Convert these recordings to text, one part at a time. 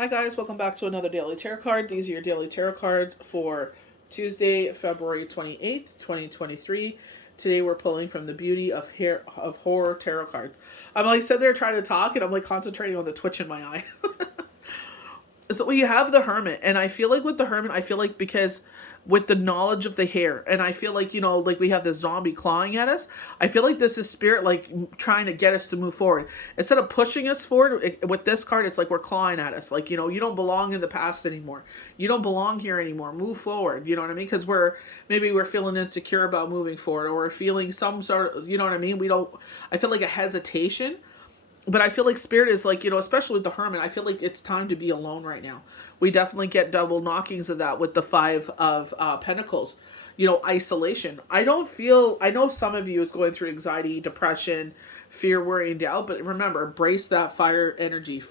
Hi guys, welcome back to another daily tarot card. These are your daily tarot cards for Tuesday, February 28th, 2023. Today we're pulling from the Beauty of Horror tarot cards. I'm like sitting there trying to talk and I'm like concentrating on the twitch in my eye. So we have the Hermit, and I feel like with the Hermit, I feel like because with the knowledge of the hair, and I feel like, like we have this zombie clawing at us, I feel like this is spirit like trying to get us to move forward. Instead of pushing us forward, with this card, it's like we're clawing at us. Like, you don't belong in the past anymore. You don't belong here anymore. Move forward, you know what I mean? Because maybe we're feeling insecure about moving forward, or we're feeling some sort of, you know what I mean? I feel like a hesitation. But I feel like spirit is like, especially with the Hermit, I feel like it's time to be alone right now. We definitely get double knockings of that with the Five of Pentacles. Isolation. I know some of you is going through anxiety, depression, fear, worry, and doubt. But remember, brace that fire energy,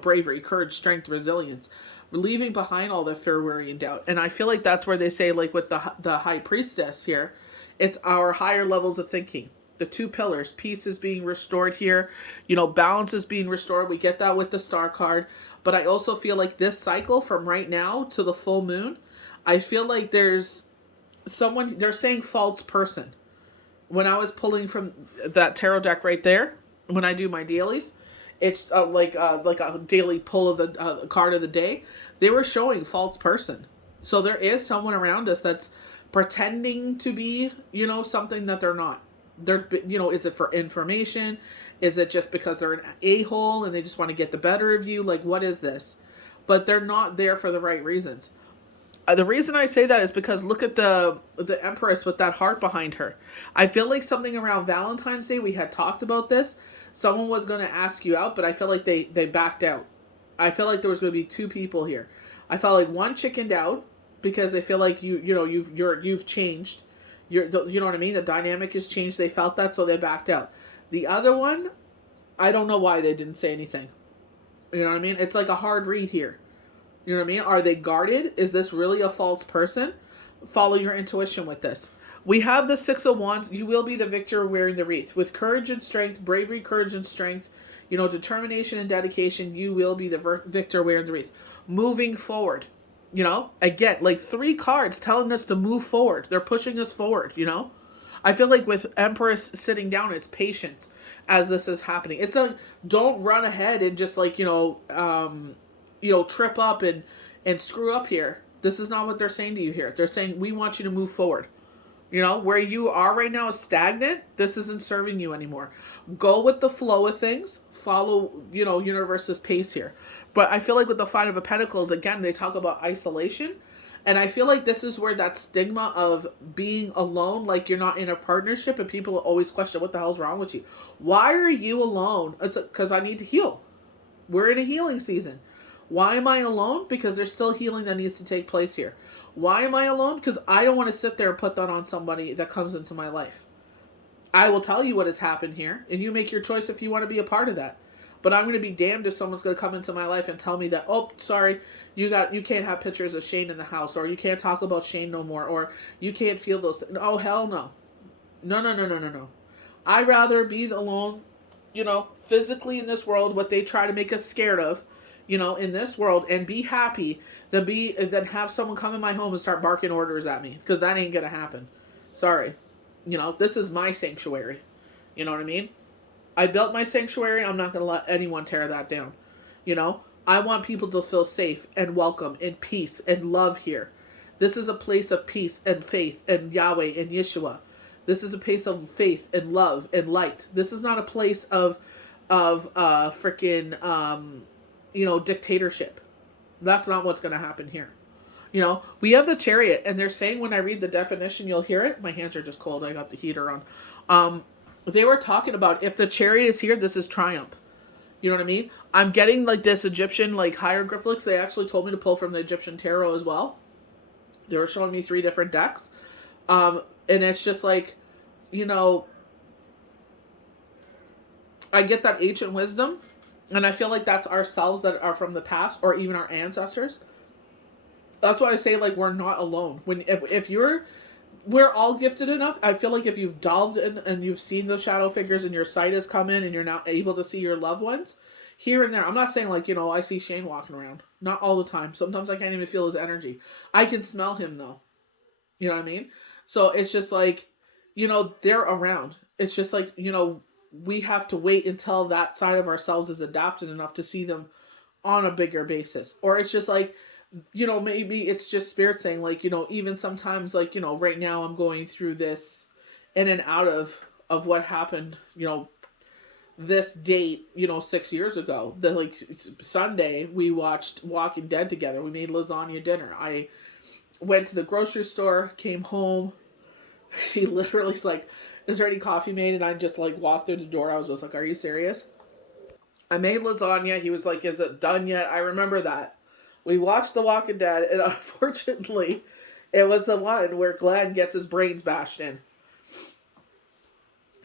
bravery, courage, strength, resilience. Leaving behind all the fear, worry, and doubt. And I feel like that's where they say, like with the High Priestess here, it's our higher levels of thinking. The two pillars, peace is being restored here. Balance is being restored. We get that with the star card. But I also feel like this cycle from right now to the full moon, I feel like there's someone, they're saying false person. When I was pulling from that tarot deck right there, when I do my dailies, it's like a daily pull of the card of the day. They were showing false person. So there is someone around us that's pretending to be, something that they're not. Is it for information? Is it just because they're an a-hole and they just want to get the better of you? Like, what is this? But they're not there for the right reasons. The reason I say that is because look at the Empress with that heart behind her. I feel like something around Valentine's Day, we had talked about this. Someone was going to ask you out, but I feel like they backed out. I feel like there was going to be two people here. I felt like one chickened out because they feel like you've changed. You know what I mean? The dynamic has changed. They felt that, so they backed out. The other one, I don't know why they didn't say anything. You know what I mean? It's like a hard read here. You know what I mean? Are they guarded? Is this really a false person? Follow your intuition with this. We have the Six of Wands. You will be the victor wearing the wreath. With courage and strength, bravery, courage and strength, determination and dedication, you will be the victor wearing the wreath. Moving forward. Again, like 3 cards telling us to move forward. They're pushing us forward, I feel like with Empress sitting down, it's patience as this is happening. It's a don't run ahead and just like, trip up and screw up here. This is not what they're saying to you here. They're saying, we want you to move forward. Where you are right now is stagnant. This isn't serving you anymore. Go with the flow of things. Follow, universe's pace here. But I feel like with the Five of Pentacles, again, they talk about isolation. And I feel like this is where that stigma of being alone, like you're not in a partnership, and people always question, what the hell's wrong with you? Why are you alone? It's because I need to heal. We're in a healing season. Why am I alone? Because there's still healing that needs to take place here. Why am I alone? Because I don't want to sit there and put that on somebody that comes into my life. I will tell you what has happened here, and you make your choice if you want to be a part of that. But I'm going to be damned if someone's going to come into my life and tell me that, oh, sorry, you can't have pictures of Shane in the house, or you can't talk about Shane no more, or you can't feel those things. Oh, hell no. No. I'd rather be alone, physically in this world, what they try to make us scared of, in this world, and be happy than have someone come in my home and start barking orders at me, because that ain't going to happen. Sorry. This is my sanctuary. You know what I mean? I built my sanctuary. I'm not going to let anyone tear that down. I want people to feel safe and welcome and peace and love here. This is a place of peace and faith and Yahweh and Yeshua. This is a place of faith and love and light. This is not a place of freaking, dictatorship. That's not what's going to happen here. We have the Chariot, and they're saying, when I read the definition, you'll hear it. My hands are just cold. I got the heater on. They were talking about, if the Chariot is here, this is triumph. You know what I mean? I'm getting like this Egyptian like hieroglyphics. They actually told me to pull from the Egyptian tarot as well. They were showing me 3 different decks. And it's just like, I get that ancient wisdom. And I feel like that's ourselves that are from the past, or even our ancestors. That's why I say, like, we're not alone. We're all gifted enough. I feel like if you've delved in and you've seen those shadow figures and your sight has come in and you're now able to see your loved ones, here and there. I'm not saying like, I see Shane walking around. Not all the time. Sometimes I can't even feel his energy. I can smell him though. You know what I mean? So it's just like, they're around. It's just like, we have to wait until that side of ourselves is adapted enough to see them on a bigger basis. Or it's just like, maybe it's just spirit saying like, even sometimes like, right now I'm going through this in and out of what happened, this date, 6 years ago. The like Sunday we watched Walking Dead together. We made lasagna dinner. I went to the grocery store, came home. He literally's like, "Is there any coffee made?" And I just like walked through the door. I was just like, "Are you serious?" I made lasagna. He was like, "Is it done yet?" I remember that. We watched The Walking Dead, and unfortunately, it was the one where Glenn gets his brains bashed in.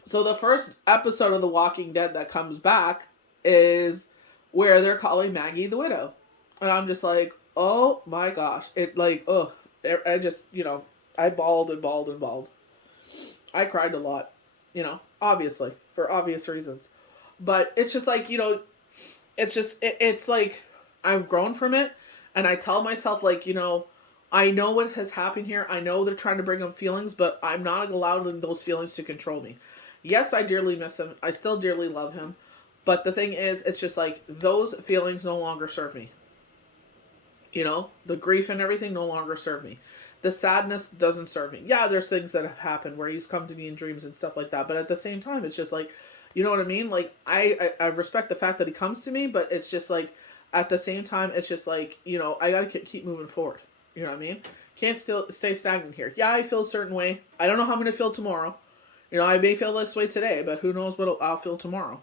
So the first episode of The Walking Dead that comes back is where they're calling Maggie the widow. And I'm just like, oh my gosh. It like, oh, I just, I bawled and bawled and bawled. I cried a lot, obviously, for obvious reasons. But it's just like, it's like I've grown from it. And I tell myself like, I know what has happened here. I know they're trying to bring up feelings, but I'm not allowing those feelings to control me. Yes, I dearly miss him. I still dearly love him. But the thing is, it's just like those feelings no longer serve me. The grief and everything no longer serve me. The sadness doesn't serve me. Yeah, there's things that have happened where he's come to me in dreams and stuff like that. But at the same time, it's just like, you know what I mean? Like, I respect the fact that he comes to me, but it's just like, at the same time, it's just like, I got to keep moving forward. You know what I mean? Can't still stay stagnant here. Yeah, I feel a certain way. I don't know how I'm going to feel tomorrow. I may feel this way today, but who knows what I'll feel tomorrow.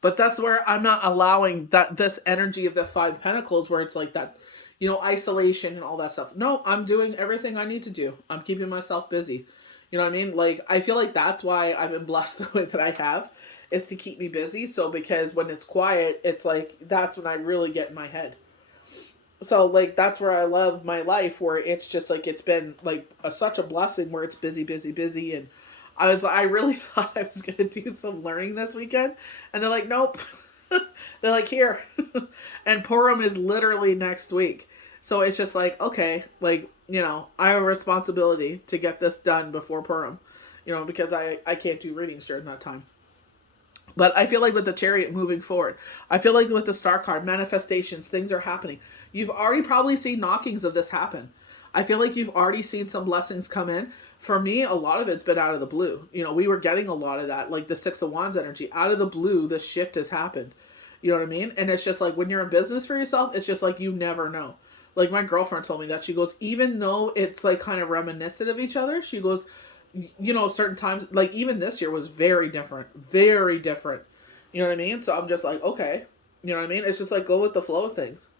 But that's where I'm not allowing this energy of the Five Pentacles where it's like that, isolation and all that stuff. No, I'm doing everything I need to do. I'm keeping myself busy. You know what I mean? Like, I feel like that's why I've been blessed the way that I have, is to keep me busy. So because when it's quiet, it's like, that's when I really get in my head. So like, that's where I love my life, where it's just like, it's been like such a blessing where it's busy, busy, busy. And I really thought I was going to do some learning this weekend. And they're like, nope. They're like, here. And Purim is literally next week. So it's just like, okay, like, I have a responsibility to get this done before Purim, because I can't do readings during that time. But I feel like with the Chariot moving forward, I feel like with the Star card, manifestations, things are happening. You've already probably seen knockings of this happen. I feel like you've already seen some blessings come in. For me, a lot of it's been out of the blue. We were getting a lot of that, like the Six of Wands energy. Out of the blue, this shift has happened. You know what I mean? And it's just like, when you're in business for yourself, it's just like, you never know. Like, my girlfriend told me that. She goes, even though it's like kind of reminiscent of each other, she goes, certain times, like even this year was very different. Very different. You know what I mean? So I'm just like, okay. You know what I mean? It's just like, go with the flow of things.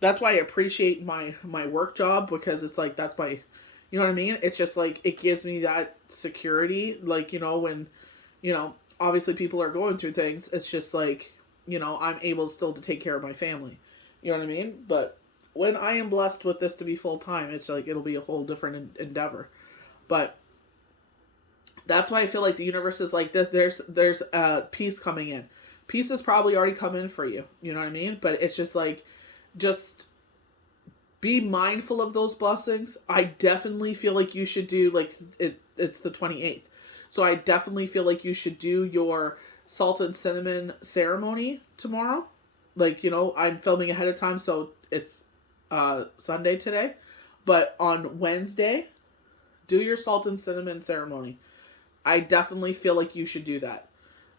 That's why I appreciate my work job, because it's like, that's my, you know what I mean? It's just like, it gives me that security. Like, when, obviously people are going through things, it's just like, I'm able still to take care of my family. You know what I mean? But when I am blessed with this to be full time, it's like, it'll be a whole different endeavor. But that's why I feel like the universe is like this. There's peace coming in. Peace has probably already come in for you. You know what I mean? But it's just like, just be mindful of those blessings. I definitely feel like you should do, like, it's the 28th. So I definitely feel like you should do your salt and cinnamon ceremony tomorrow. Like, I'm filming ahead of time, so it's Sunday today. But on Wednesday, do your salt and cinnamon ceremony. I definitely feel like you should do that.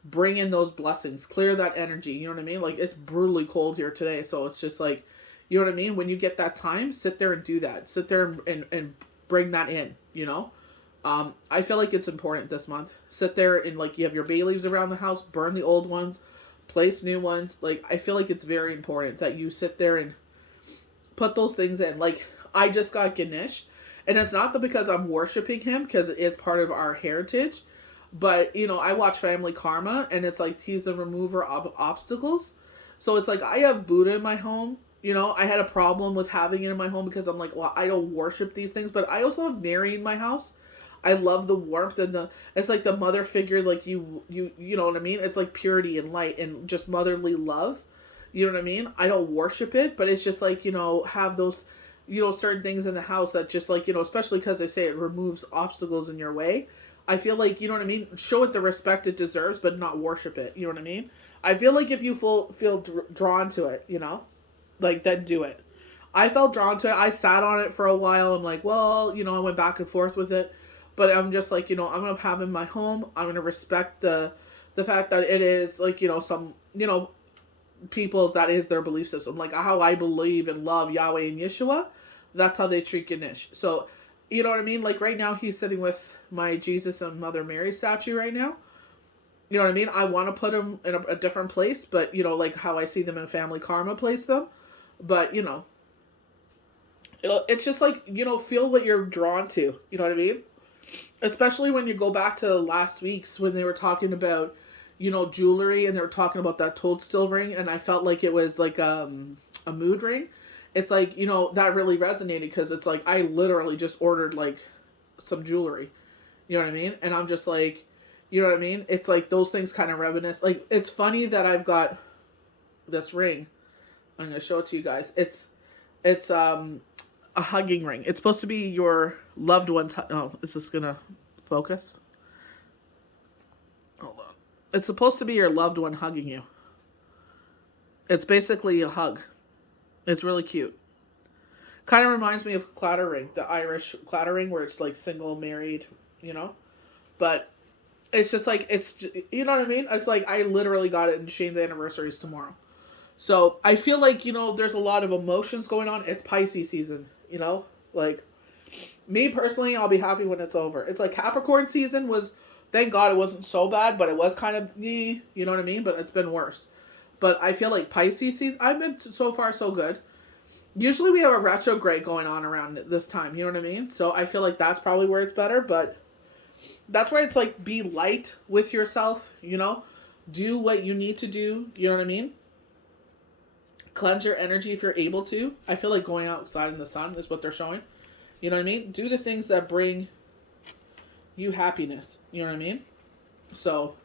Bring in those blessings. Clear that energy. You know what I mean? Like, it's brutally cold here today, so it's just like, you know what I mean? When you get that time, sit there and do that. Sit there and bring that in, I feel like it's important this month. Sit there and, like, you have your bay leaves around the house, burn the old ones, place new ones. Like, I feel like it's very important that you sit there and put those things in. Like, I just got Ganesh, and it's not because I'm worshiping him, because it is part of our heritage. But, I watch Family Karma, and it's like, he's the remover of obstacles. So it's like, I have Buddha in my home. I had a problem with having it in my home because I'm like, well, I don't worship these things. But I also have Neri in my house. I love the warmth and it's like the mother figure, like you know what I mean? It's like purity and light and just motherly love. You know what I mean? I don't worship it, but it's just like, have those, certain things in the house that just like, especially because they say it removes obstacles in your way. I feel like, you know what I mean? Show it the respect it deserves, but not worship it. You know what I mean? I feel like if you feel drawn to it, like, then do it. I felt drawn to it. I sat on it for a while. I'm like, well, I went back and forth with it. But I'm just like, I'm going to have in my home. I'm going to respect the fact that it is like, some, people's, that is their belief system. Like how I believe and love Yahweh and Yeshua, that's how they treat Ganesh. So, you know what I mean? Like right now he's sitting with my Jesus and Mother Mary statue right now. You know what I mean? I want to put him in a different place, but like how I see them in family karma place them. But, it's just like, feel what you're drawn to. You know what I mean? Especially when you go back to last week's when they were talking about, jewelry, and they were talking about that toadstool ring, and I felt like it was like a mood ring. It's like, that really resonated because it's like I literally just ordered like some jewelry. You know what I mean? And I'm just like, you know what I mean? It's like those things kind of reminisce. Like, it's funny that I've got this ring. I'm going to show it to you guys. It's a hugging ring. It's supposed to be your loved one's... Oh, is this going to focus? Hold on. It's supposed to be your loved one hugging you. It's basically a hug. It's really cute. Kind of reminds me of clatter ring, the Irish clatter ring, where it's like single, married, But it's just like, it's... You know what I mean? It's like I literally got it, and Shane's anniversary is tomorrow. So I feel like, there's a lot of emotions going on. It's Pisces season. Like, me personally, I'll be happy when it's over. It's like Capricorn season was, thank God it wasn't so bad, but it was kind of, you know what I mean? But it's been worse. But I feel like Pisces season, I've been so far so good. Usually we have a retrograde going on around this time, you know what I mean? So I feel like that's probably where it's better, but that's where it's like, be light with yourself, do what you need to do, you know what I mean? Cleanse your energy if you're able to. I feel like going outside in the sun is what they're showing. You know what I mean? Do the things that bring you happiness. You know what I mean? So,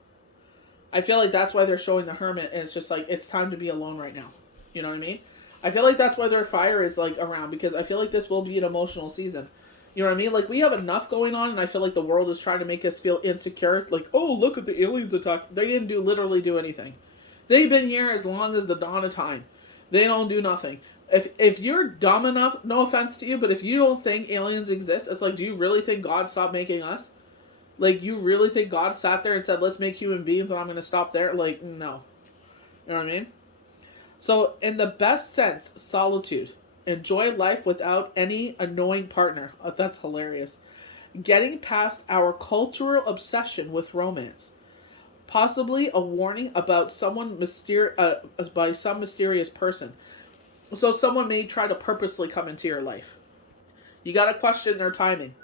I feel like that's why they're showing the Hermit. And it's just like, it's time to be alone right now. You know what I mean? I feel like that's why their fire is like around. Because I feel like this will be an emotional season. You know what I mean? Like, we have enough going on. And I feel like the world is trying to make us feel insecure. Like, oh, look at the aliens attack. They didn't literally do anything. They've been here as long as the dawn of time. They don't do nothing. If you're dumb enough, no offense to you, but if you don't think aliens exist, it's like, do you really think God stopped making us? Like, you really think God sat there and said, let's make human beings and I'm going to stop there? Like, no. You know what I mean? So, in the best sense, solitude. Enjoy life without any annoying partner. Oh, that's hilarious. Getting past our cultural obsession with romance. Possibly a warning about by some mysterious person. So someone may try to purposely come into your life. You got to question their timing.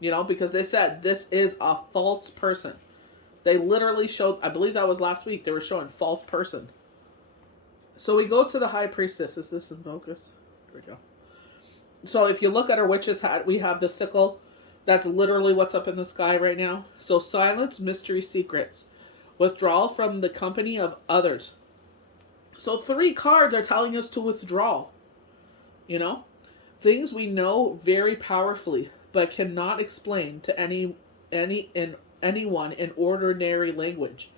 Because they said this is a false person. They literally showed, I believe that was last week, they were showing false person. So we go to the High Priestess. Is this in focus? Here we go. So if you look at her witch's hat, we have the sickle. That's literally what's up in the sky right now. So silence, mystery, secrets. Withdrawal from the company of others. So 3 cards are telling us to withdraw. Things we know very powerfully, but cannot explain to anyone in ordinary language.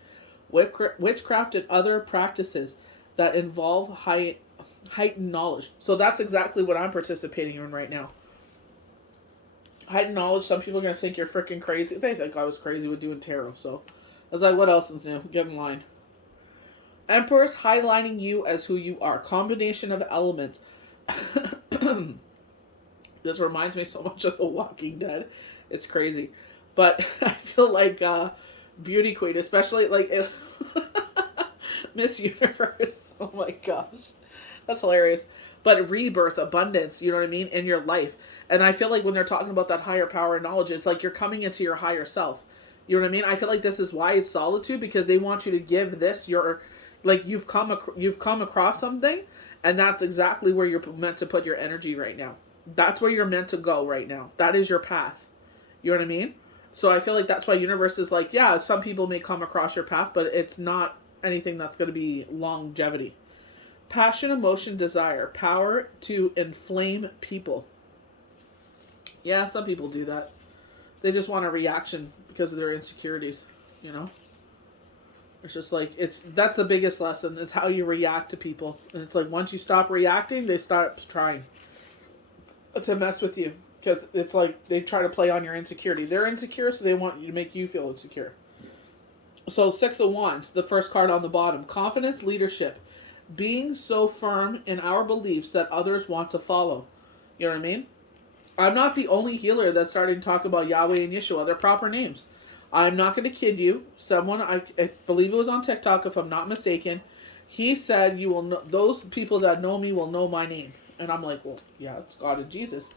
Witchcraft and other practices that involve heightened knowledge. So that's exactly what I'm participating in right now. Heightened knowledge. Some people are going to think you're freaking crazy. They think I was crazy with doing tarot, so... I was like, what else is new? Get in line. Empress highlighting you as who you are. Combination of elements. This reminds me so much of The Walking Dead. It's crazy. But I feel like Beauty Queen, especially like Miss Universe. Oh my gosh. That's hilarious. But rebirth, abundance, you know what I mean, in your life. And I feel like when they're talking about that higher power and knowledge, it's like you're coming into your higher self. You know what I mean? I feel like this is why it's solitude, because they want you to give this your, like, you've come across something, and that's exactly where you're meant to put your energy right now. That's where you're meant to go right now. That is your path. You know what I mean? So I feel like that's why universe is like, yeah, some people may come across your path, but it's not anything that's going to be longevity. Passion, emotion, desire, power to inflame people. Yeah, some people do that. They just want a reaction because of their insecurities, you know? It's just like, that's the biggest lesson, is how you react to people. And it's like, once you stop reacting, they stop trying to mess with you. Because it's like, they try to play on your insecurity. They're insecure, so they want you to make you feel insecure. So 6 of Wands, the first card on the bottom. Confidence, leadership. Being so firm in our beliefs that others want to follow. You know what I mean? I'm not the only healer that's starting to talk about Yahweh and Yeshua. They're proper names. I'm not going to kid you. Someone, I believe it was on TikTok, if I'm not mistaken, he said, "You will know, those people that know me will know my name." And I'm like, well, yeah, it's God and Jesus.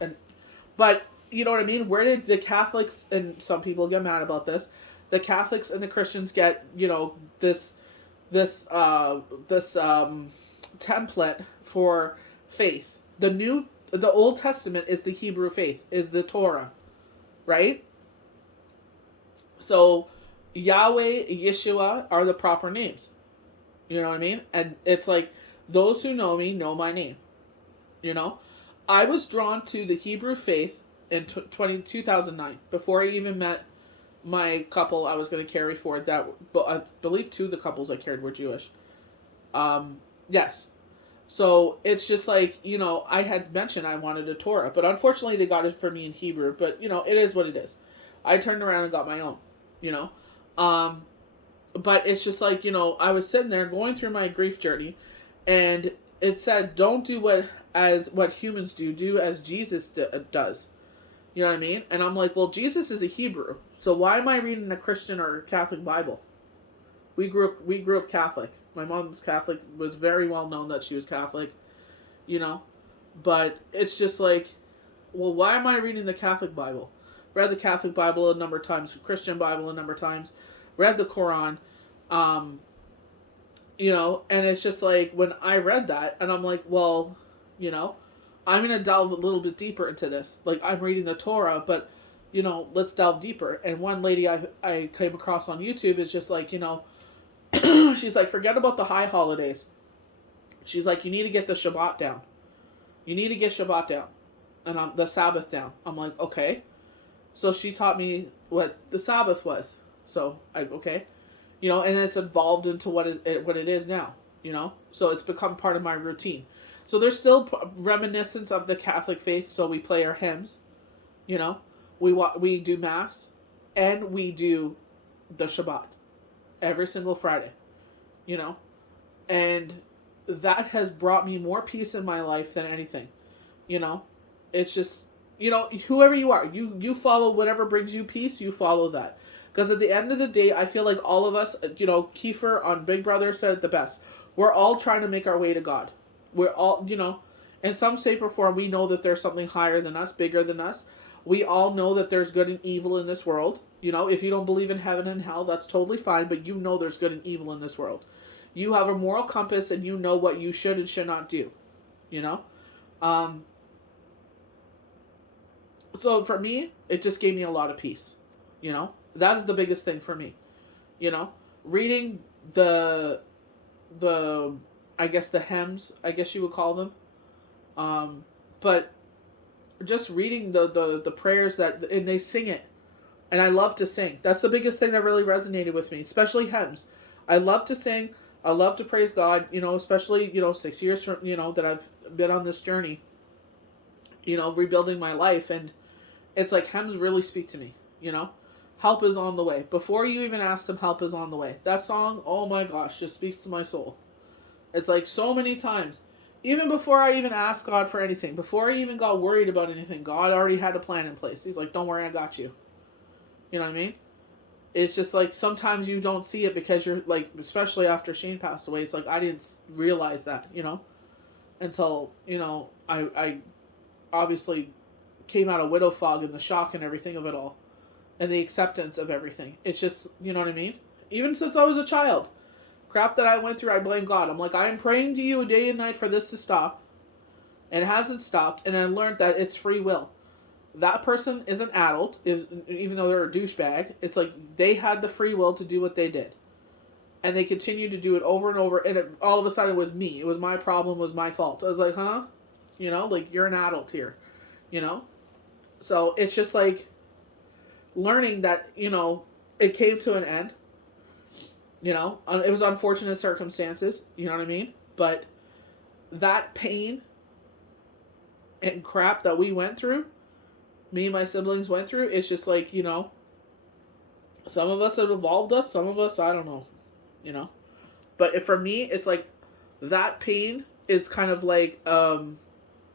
But you know what I mean? Where did the Catholics, and some people get mad about this, the Catholics and the Christians get, this template for faith? The Old Testament is the Hebrew faith, is the Torah, right? So Yahweh, Yeshua are the proper names. You know what I mean? And it's like, those who know me know my name. You know? I was drawn to the Hebrew faith in 2009, before I even met my couple I was going to carry forward. That, I believe 2 of the couples I carried were Jewish. Yes. So it's just like, I had mentioned I wanted a Torah, but unfortunately they got it for me in Hebrew. But, it is what it is. I turned around and got my own, But it's just like, I was sitting there going through my grief journey, and it said, don't do what humans do as Jesus does. You know what I mean? And I'm like, well, Jesus is a Hebrew, so why am I reading a Christian or Catholic Bible? We grew up Catholic. My mom's Catholic, was very well known that she was Catholic, But it's just like, well, why am I reading the Catholic Bible? Read the Catholic Bible a number of times, Christian Bible a number of times, read the Quran, and it's just like, when I read that, and I'm like, well, I'm going to delve a little bit deeper into this. Like, I'm reading the Torah, but, let's delve deeper. And one lady I came across on YouTube is just like, she's like, forget about the high holidays. She's like, you need to get the Shabbat down. You need to get Shabbat down. And the Sabbath down. I'm like, okay. So she taught me what the Sabbath was. So, okay. And it's evolved into what it is now. So it's become part of my routine. So there's still reminiscence of the Catholic faith. So we play our hymns. We do Mass. And we do the Shabbat. Every single Friday. And that has brought me more peace in my life than anything. It's just, whoever you are, you follow whatever brings you peace, you follow that. Because at the end of the day, I feel like all of us, Kiefer on Big Brother said it the best. We're all trying to make our way to God. We're all, in some shape or form, we know that there's something higher than us, bigger than us. We all know that there's good and evil in this world. If you don't believe in heaven and hell, that's totally fine, but there's good and evil in this world. You have a moral compass, and you know what you should and should not do. So for me, it just gave me a lot of peace. That's the biggest thing for me. Reading the I guess the hymns, I guess you would call them. But just reading the prayers and they sing it. And I love to sing. That's the biggest thing that really resonated with me, especially hymns. I love to sing. I love to praise God, especially, 6 years from, that I've been on this journey, rebuilding my life. And it's like hymns really speak to me, Help is on the way. Before you even ask them, help is on the way. That song, oh my gosh, just speaks to my soul. It's like so many times, even before I even asked God for anything, before I even got worried about anything, God already had a plan in place. He's like, don't worry, I got you. You know what I mean? It's just like, sometimes you don't see it because you're like, especially after Shane passed away, it's like, I didn't realize that, until, I obviously came out of widow fog and the shock and everything of it all. And the acceptance of everything. It's just, you know what I mean? Even since I was a child. Crap that I went through, I blame God. I'm like, I am praying to you day and night for this to stop. And it hasn't stopped. And I learned that it's free will. that person is an adult, is even though they're a douchebag, it's like they had the free will to do what they did. And they continued to do it over and over, and all of a sudden it was me. It was my problem, it was my fault. I was like, huh? Like, you're an adult here, you know? So it's just like learning that, it came to an end. It was unfortunate circumstances, you know what I mean? But that pain and crap that we went through, me and my siblings went through, it's just like, some of us have evolved us, some of us, I don't know, But for me, it's like that pain is kind of like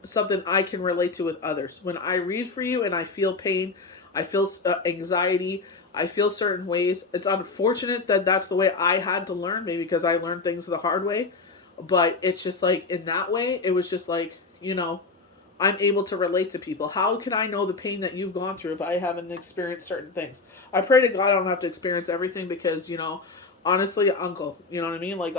something I can relate to with others. When I read for you and I feel pain, I feel anxiety, I feel certain ways. It's unfortunate that that's the way I had to learn, maybe because I learned things the hard way. But it's just like, in that way, it was just like, I'm able to relate to people. How can I know the pain that you've gone through if I haven't experienced certain things? I pray to God I don't have to experience everything because, honestly, uncle, you know what I mean? Like,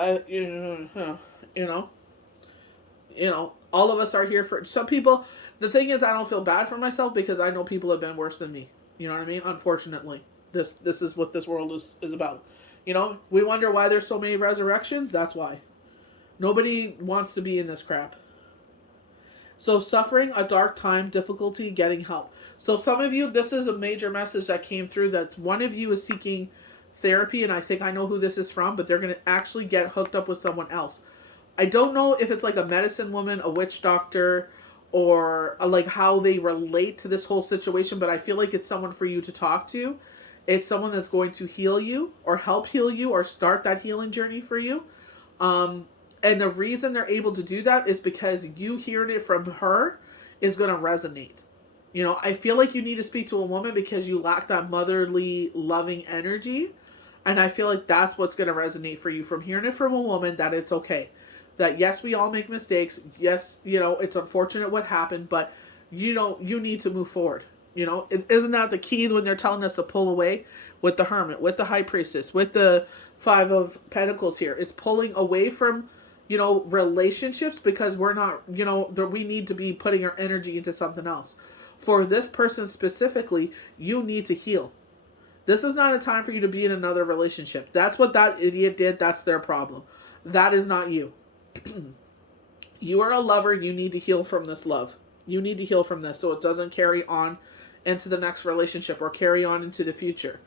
all of us are here for some people. The thing is, I don't feel bad for myself because I know people have been worse than me. You know what I mean? Unfortunately, this is what this world is about. We wonder why there's so many resurrections. That's why. Nobody wants to be in this crap. So suffering, a dark time, difficulty, getting help. So some of you, this is a major message that came through. That's one of you is seeking therapy, and I think I know who this is from, but they're going to actually get hooked up with someone else. I don't know if it's like a medicine woman, a witch doctor, or like how they relate to this whole situation, but I feel like it's someone for you to talk to. It's someone that's going to heal you or help heal you or start that healing journey for you. And the reason they're able to do that is because you hearing it from her is going to resonate. I feel like you need to speak to a woman because you lack that motherly, loving energy. And I feel like that's what's going to resonate for you from hearing it from a woman, that it's okay. That yes, we all make mistakes. Yes, it's unfortunate what happened, but you need to move forward. Isn't that the key when they're telling us to pull away with the hermit, with the high priestess, with the 5 of Pentacles here? It's pulling away from, relationships because we're not, we need to be putting our energy into something else. For this person specifically, you need to heal. This is not a time for you to be in another relationship. That's what that idiot did. That's their problem. That is not you. You are a lover. You need to heal from this love. You need to heal from this so it doesn't carry on into the next relationship or carry on into the future.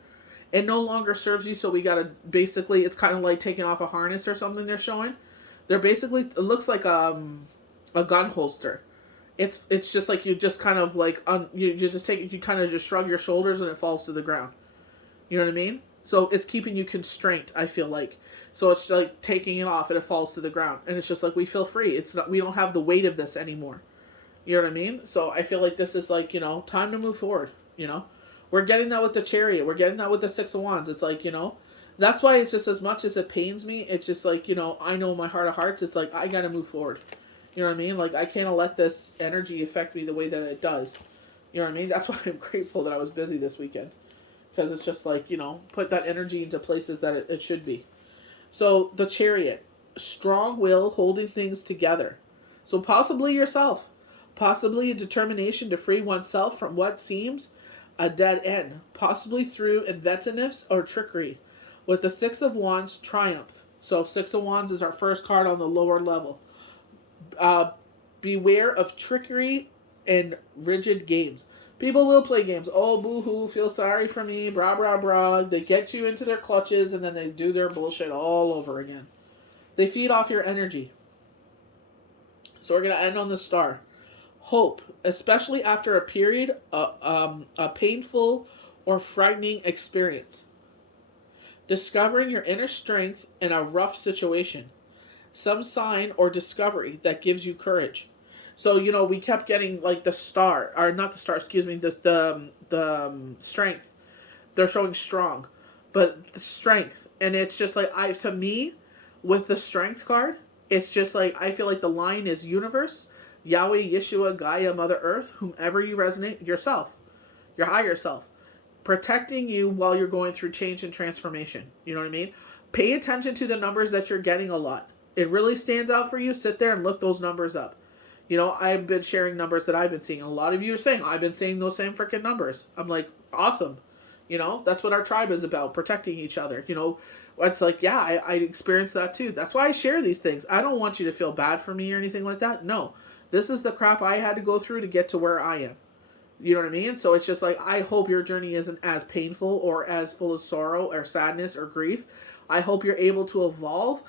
It no longer serves you, so we got to basically, it's kind of like taking off a harness or something they're showing. They're basically, it looks like a gun holster. It's just like you just kind of like, you just take it, you kind of just shrug your shoulders and it falls to the ground. You know what I mean? So it's keeping you constrained, I feel like. So it's like taking it off and it falls to the ground. And it's just like we feel free. It's not, we don't have the weight of this anymore. You know what I mean? So I feel like this is like, time to move forward, We're getting that with the Chariot. We're getting that with the 6 of Wands. It's like, that's why it's just, as much as it pains me, it's just like, I know in my heart of hearts, it's like, I got to move forward. You know what I mean? Like, I can't let this energy affect me the way that it does. You know what I mean? That's why I'm grateful that I was busy this weekend. Because it's just like, put that energy into places that it should be. So, the Chariot. Strong will, holding things together. So, possibly yourself. Possibly a determination to free oneself from what seems a dead end. Possibly through inventiveness or trickery. With the 6 of Wands, triumph. So, 6 of Wands is our first card on the lower level. Beware of trickery and rigid games. People will play games. Oh, boo-hoo, feel sorry for me, brah, brah, brah. They get you into their clutches, and then they do their bullshit all over again. They feed off your energy. So we're going to end on the star. Hope, especially after a period, a painful or frightening experience. Discovering your inner strength in a rough situation. Some sign or discovery that gives you courage. So, we kept getting like the star, or not the star, excuse me, the strength. They're showing strong, but the strength. And it's just like, to me, with the strength card, it's just like, I feel like the line is universe, Yahweh, Yeshua, Gaia, Mother Earth, whomever you resonate, yourself, your higher self, protecting you while you're going through change and transformation. You know what I mean? Pay attention to the numbers that you're getting a lot. It really stands out for you. Sit there and look those numbers up. You know, I've been sharing numbers that I've been seeing. A lot of you are saying, I've been seeing those same freaking numbers. I'm like, awesome. You know, that's what our tribe is about, protecting each other. You know, it's like, yeah, I experienced that too. That's why I share these things. I don't want you to feel bad for me or anything like that. No, this is the crap I had to go through to get to where I am. You know what I mean? So it's just like, I hope your journey isn't as painful or as full of sorrow or sadness or grief. I hope you're able to evolve.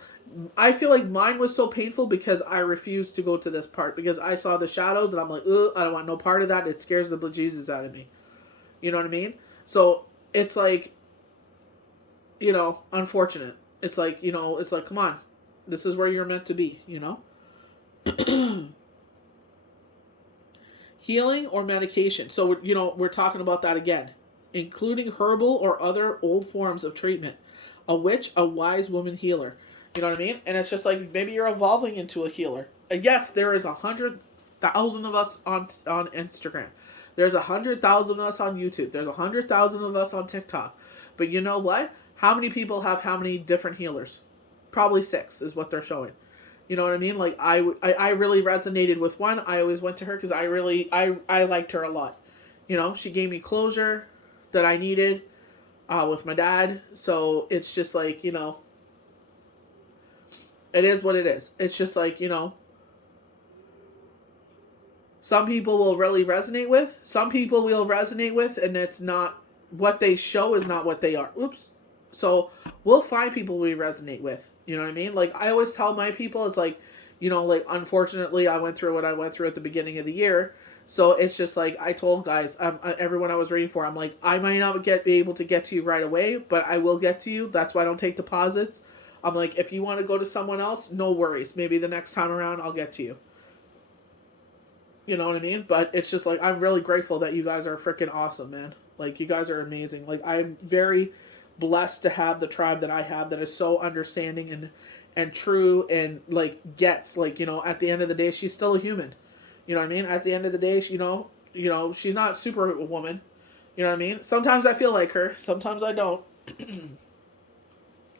I feel like mine was so painful because I refused to go to this part, because I saw the shadows and I'm like, ugh, I don't want no part of that. It scares the bejesus out of me. You know what I mean? So it's like, you know, unfortunate. It's like, you know, it's like, come on, this is where you're meant to be, you know? Healing or medication. So, you know, we're talking about that again. Including herbal or other old forms of treatment. A witch, a wise woman healer. You know what I mean? And it's just like, maybe you're evolving into a healer. And yes, there is 100,000 of us on Instagram. There's 100,000 of us on YouTube. There's 100,000 of us on TikTok. But you know what? How many people have how many different healers? Probably 6 is what they're showing. You know what I mean? Like, I really resonated with one. I always went to her because I liked her a lot. You know, she gave me closure that I needed with my dad. So it's just like, you know, it is what it is. It's just like, you know, some people will really resonate with. Some people will resonate with, and it's not what they show is not what they are. Oops. So we'll find people we resonate with. You know what I mean? Like, I always tell my people, it's like, you know, like, unfortunately, I went through what I went through at the beginning of the year. So it's just like, I told guys, everyone I was reading for, I'm like, I might not be able to get to you right away, but I will get to you. That's why I don't take deposits. I'm like, if you want to go to someone else, no worries. Maybe the next time around, I'll get to you. You know what I mean? But it's just like, I'm really grateful that you guys are freaking awesome, man. Like, you guys are amazing. Like, I'm very blessed to have the tribe that I have that is so understanding and true and, like, gets, like, you know, at the end of the day, she's still a human. You know what I mean? At the end of the day, she, you know, she's not superwoman. You know what I mean? Sometimes I feel like her. Sometimes I don't.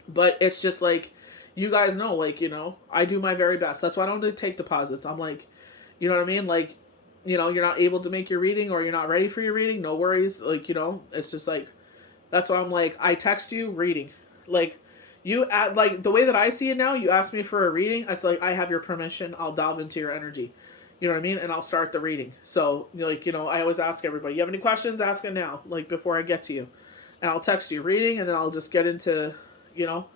But it's just like, you guys know, like, you know, I do my very best. That's why I don't take deposits. I'm like, you know what I mean? Like, you know, you're not able to make your reading or you're not ready for your reading. No worries. Like, you know, it's just like, that's why I'm like, I text you reading. Like, you at, like, the way that I see it now, you ask me for a reading. It's like, I have your permission. I'll delve into your energy. You know what I mean? And I'll start the reading. So, like, you know, I always ask everybody, you have any questions? Ask it now, like, before I get to you. And I'll text you reading, and then I'll just get into, you know,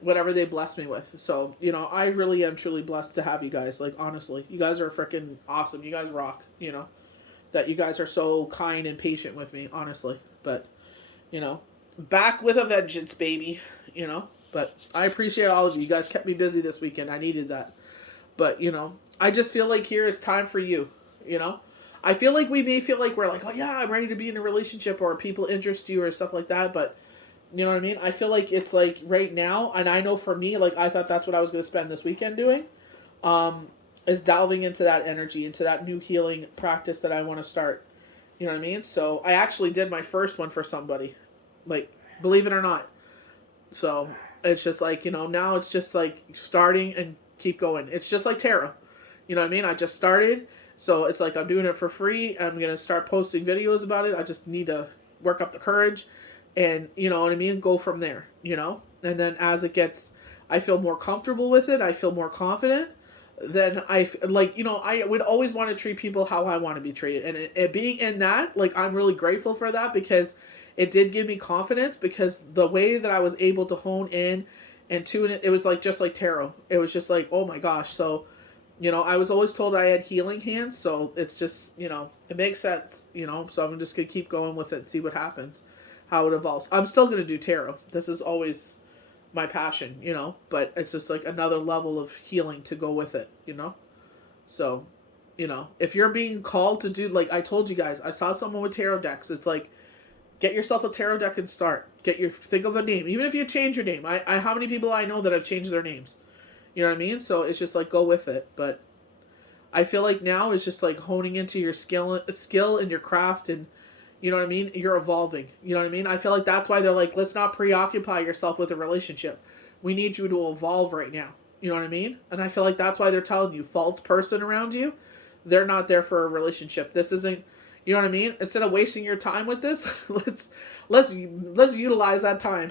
whatever they bless me with. So, you know, I really am truly blessed to have you guys. Like, honestly, you guys are freaking awesome. You guys rock, you know, that you guys are so kind and patient with me, honestly. But, you know, back with a vengeance, baby, you know. But I appreciate all of you. You guys kept me busy this weekend. I needed that. But, you know, I just feel like here is time for you, you know. I feel like we may feel like we're like, oh, yeah, I'm ready to be in a relationship, or people interest you or stuff like that. But, you know what I mean? I feel like it's like right now, and I know for me, like, I thought that's what I was going to spend this weekend doing, is delving into that energy, into that new healing practice that I want to start. You know what I mean? So I actually did my first one for somebody, like, believe it or not. So it's just like, you know, now it's just like starting and keep going. It's just like tarot. You know what I mean? I just started. So it's like, I'm doing it for free. I'm going to start posting videos about it. I just need to work up the courage and, you know what I mean? Go from there, you know? And then as it gets, I feel more comfortable with it. I feel more confident. Then like, you know, I would always want to treat people how I want to be treated. And it being in that, like, I'm really grateful for that, because it did give me confidence, because the way that I was able to hone in and tune it, it was like, just like tarot. It was just like, oh my gosh. So, you know, I was always told I had healing hands, so it's just, you know, it makes sense, you know, so I'm just going to keep going with it and see what happens, how it evolves. I'm still going to do tarot. This is always my passion, you know, but it's just like another level of healing to go with it, you know? So, you know, if you're being called to do, like I told you guys, I saw someone with tarot decks. It's like, get yourself a tarot deck and start. Think of a name. Even if you change your name. How many people I know that have changed their names? You know what I mean? So it's just like, go with it. But I feel like now is just like honing into your skill and your craft, and you know what I mean? You're evolving. You know what I mean? I feel like that's why they're like, let's not preoccupy yourself with a relationship. We need you to evolve right now. You know what I mean? And I feel like that's why they're telling you, false person around you, they're not there for a relationship. This isn't, you know what I mean? Instead of wasting your time with this, let's utilize that time.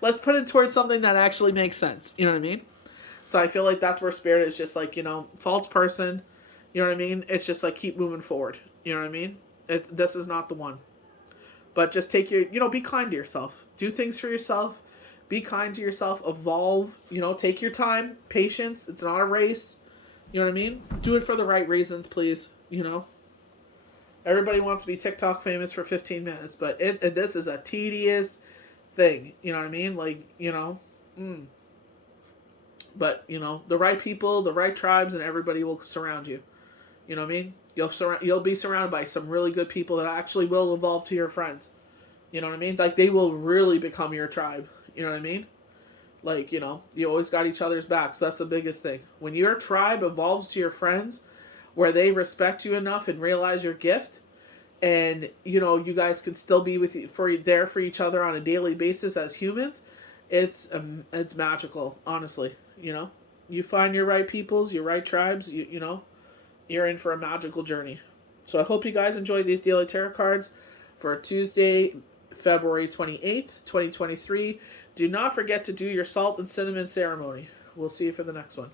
Let's put it towards something that actually makes sense. You know what I mean? So I feel like that's where spirit is just like, false person. You know what I mean? It's just like keep moving forward. You know what I mean? This is not the one. But just take your, be kind to yourself. Do things for yourself. Be kind to yourself. Evolve. Take your time. Patience. It's not a race. You know what I mean? Do it for the right reasons, please. Everybody wants to be TikTok famous for 15 minutes, but this is a tedious thing. You know what I mean? Like, But, the right people, the right tribes, and everybody will surround you. You know what I mean? You'll be surrounded by some really good people that actually will evolve to your friends. You know what I mean? Like, they will really become your tribe. You know what I mean? Like, you always got each other's backs. That's the biggest thing. When your tribe evolves to your friends, where they respect you enough and realize your gift, and, you guys can still be there for each other on a daily basis as humans, it's magical, honestly. You find your right peoples, your right tribes, you're in for a magical journey. So I hope you guys enjoyed these daily tarot cards for Tuesday, February 28th, 2023. Do not forget to do your salt and cinnamon ceremony. We'll see you for the next one.